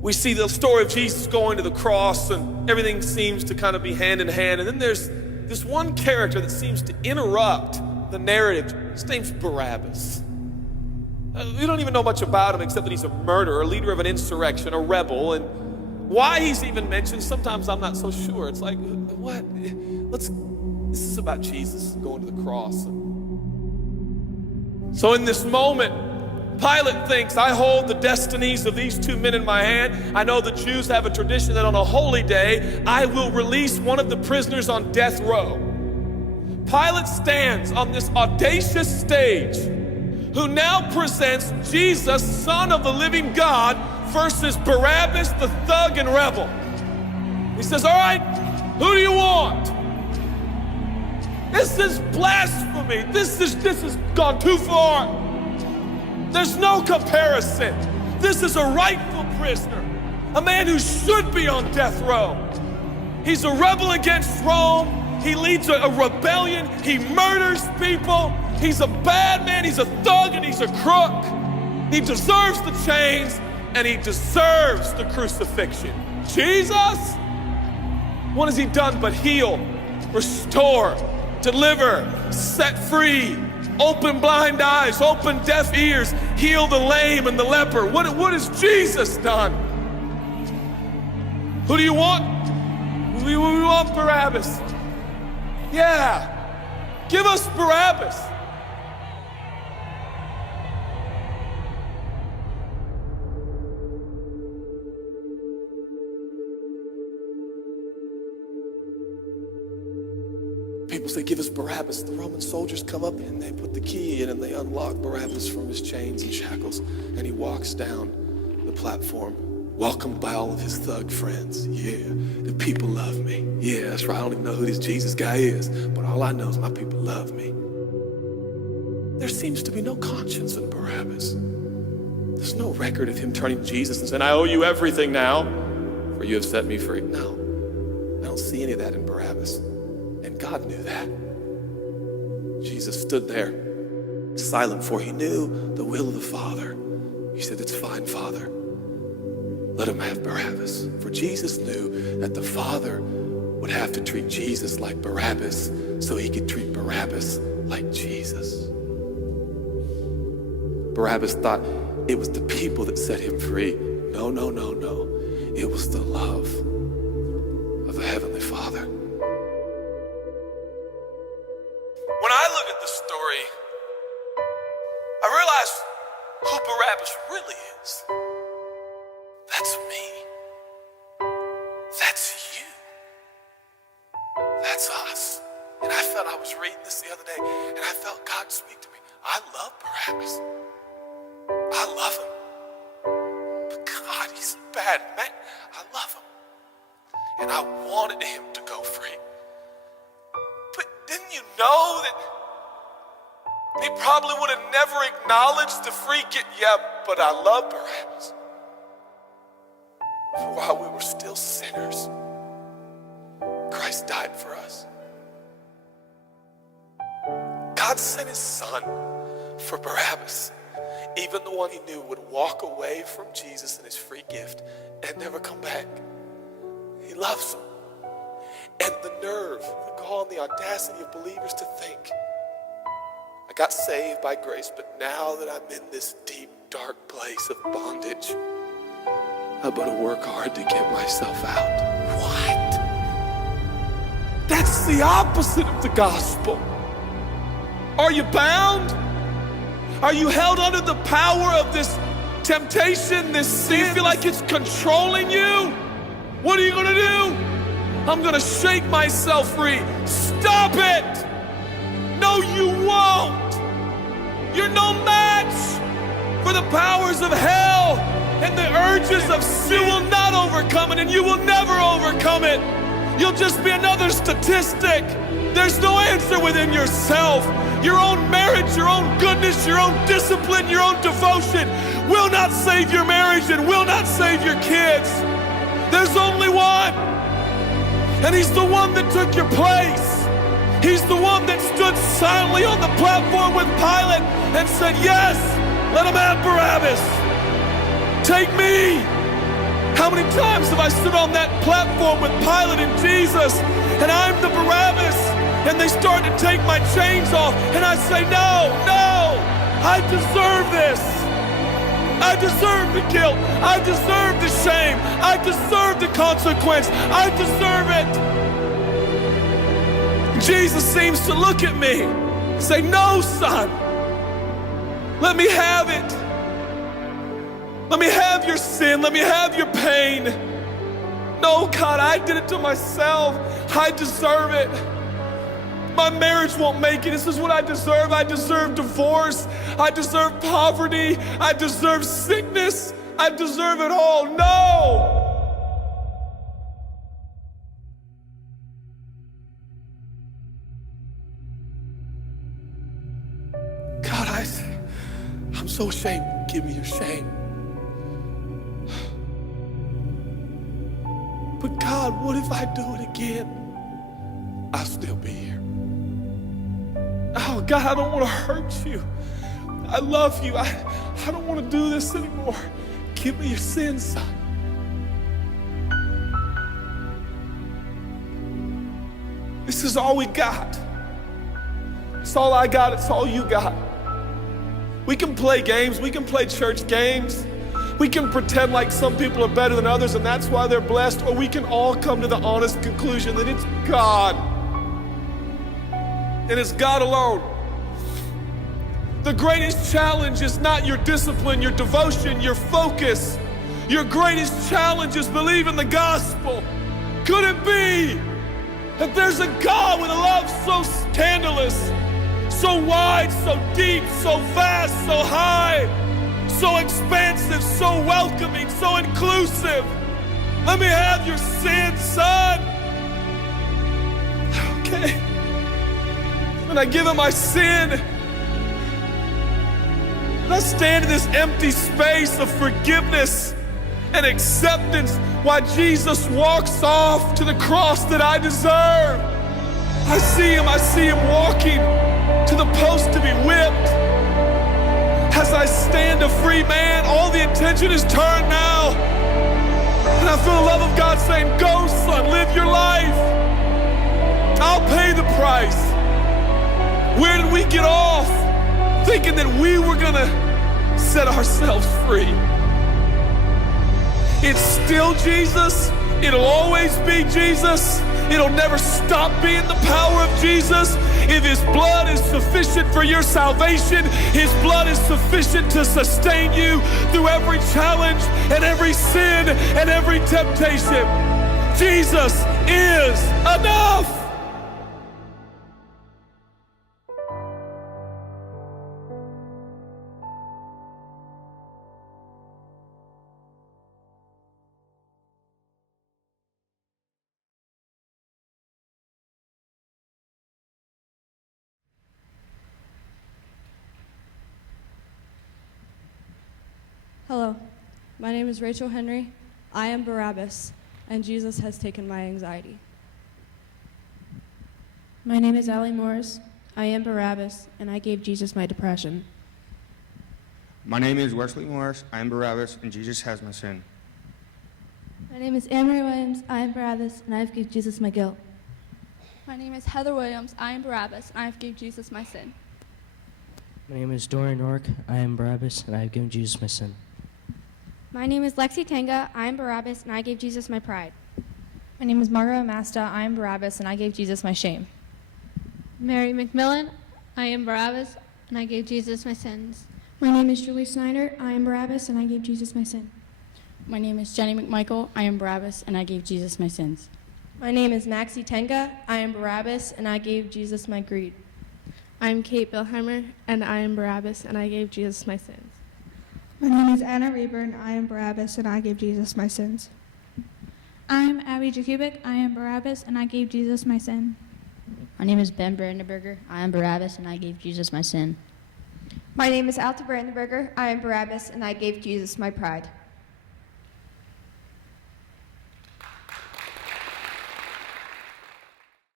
We see the story of Jesus going to the cross, and everything seems to kind of be hand in hand. And then there's this one character that seems to interrupt the narrative. His name's Barabbas. We don't even know much about him except that he's a murderer, a leader of an insurrection, a rebel. And why he's even mentioned, sometimes I'm not so sure. It's like, what? This is about Jesus going to the cross. So in this moment, Pilate thinks, I hold the destinies of these two men in my hand. I know the Jews have a tradition that on a holy day, I will release one of the prisoners on death row. Pilate stands on this audacious stage, who now presents Jesus, Son of the living God, versus Barabbas, the thug and rebel. He says, all right, who do you want? This is blasphemy. This has gone too far. There's no comparison. This is a rightful prisoner, a man who should be on death row. He's a rebel against Rome. He leads a rebellion. He murders people. He's a bad man. He's a thug and he's a crook. He deserves the chains and he deserves the crucifixion. Jesus? What has he done but heal, restore, deliver, set free, open blind eyes, open deaf ears, heal the lame and the leper? What has Jesus done? Who do you want? We want Barabbas. Yeah, give us Barabbas. People say, give us Barabbas. The Roman soldiers come up and they put the key in and they unlock Barabbas from his chains and shackles. And he walks down the platform, welcomed by all of his thug friends. Yeah, the people love me. Yeah, that's right. I don't even know who this Jesus guy is, but all I know is my people love me. There seems to be no conscience in Barabbas. There's no record of him turning to Jesus and saying, I owe you everything now, for you have set me free. No, I don't see any of that in Barabbas. And God knew that. Jesus stood there, silent, for he knew the will of the Father. He said, it's fine, Father. Let him have Barabbas. For Jesus knew that the Father would have to treat Jesus like Barabbas so he could treat Barabbas like Jesus. Barabbas thought it was the people that set him free. No. It was the love of the Heavenly Father. When I look at the story, I realize who Barabbas really is. That's me. That's you. That's us. And I felt, I was reading this the other day, and I felt God speak to me. I love Barabbas. I love him. But God, he's a bad man. I love him. And I wanted him to go free. But didn't you know that he probably would have never acknowledged the free gift? Yeah, but I love Barabbas. For while we were still sinners, Christ died for us. God sent his son for Barabbas, even the one he knew would walk away from Jesus and his free gift and never come back. He loves him. And the nerve, the gall, and the audacity of believers to think, I got saved by grace, but now that I'm in this deep, dark place of bondage, I better work hard to get myself out. What? That's the opposite of the gospel. Are you bound? Are you held under the power of this temptation, this sin? You feel like it's controlling you? What are you gonna do? I'm gonna shake myself free. Stop it! No, you won't. You're no match for the powers of hell, and the urges of sin will not overcome it, and you will never overcome it. You'll just be another statistic. There's no answer within yourself. Your own marriage, your own goodness, your own discipline, your own devotion will not save your marriage and will not save your kids. There's only one, and he's the one that took your place. He's the one that stood silently on the platform with Pilate and said, yes, let him have Barabbas. Take me, times have I stood on that platform with Pilate and Jesus, and I'm the Barabbas, and they start to take my chains off, and I say, no, I deserve this. I deserve the guilt. I deserve the shame. I deserve the consequence. I deserve it. Jesus seems to look at me and say, no, son. Let me have it. Let me have your sin. Let me have your pain. No, God, I did it to myself. I deserve it. My marriage won't make it. This is what I deserve. I deserve divorce. I deserve poverty. I deserve sickness. I deserve it all. No! God, I'm so ashamed. Give me your shame. But God, what if I do it again? I'll still be here. Oh, God, I don't want to hurt you. I love you. I don't want to do this anymore. Give me your sins, son. This is all we got. It's all I got. It's all you got. We can play games. We can play church games. We can pretend like some people are better than others and that's why they're blessed, or we can all come to the honest conclusion that it's God. And it's God alone. The greatest challenge is not your discipline, your devotion, your focus. Your greatest challenge is believing the gospel. Could it be that there's a God with a love so scandalous, so wide, so deep, so vast, so high, so expansive, so welcoming, so inclusive? Let me have your sin, son. Okay. And I give him my sin. And I stand in this empty space of forgiveness and acceptance while Jesus walks off to the cross that I deserve. I see him walking to the post to be whipped. As I stand a free man, all the attention is turned now. And I feel the love of God saying, go, son, live your life. I'll pay the price. Where did we get off thinking that we were gonna set ourselves free? It's still Jesus. It'll always be Jesus. It'll never stop being the power of Jesus. If his blood is sufficient for your salvation, his blood is sufficient to sustain you through every challenge and every sin and every temptation. Jesus is enough. Hello, my name is Rachel Henry. I am Barabbas, and Jesus has taken my anxiety. My name is Allie Morris. I am Barabbas, and I gave Jesus my depression. My name is Wesley Morris. I am Barabbas, and Jesus has my sin. My name is Anne-Marie Williams. I am Barabbas, and I have given Jesus my guilt. My name is Heather Williams. I am Barabbas, and I have given Jesus my sin. My name is Dorian Ork. I am Barabbas, and I have given Jesus my sin. My name is Lexi Tenga. I am Barabbas, and I gave Jesus my pride. My name is Margaret Masta. I am Barabbas, and I gave Jesus my shame. Mary McMillan. I am Barabbas, and I gave Jesus my sins. My name is Julie Snyder. I am Barabbas, and I gave Jesus my sin. My name is Jenny McMichael. I am Barabbas, and I gave Jesus my sins. My name is Maxie Tenga. I am Barabbas, and I gave Jesus my greed. I'm Kate Bilheimer, and I am Barabbas, and I gave Jesus my sins. My name is Anna Rayburn. I am Barabbas, and I gave Jesus my sins. I'm Abby Jakubik. I am Barabbas, and I gave Jesus my sin. My name is Ben Brandenberger. I am Barabbas, and I gave Jesus my sin. My name is Alta Brandenberger. I am Barabbas, and I gave Jesus my pride.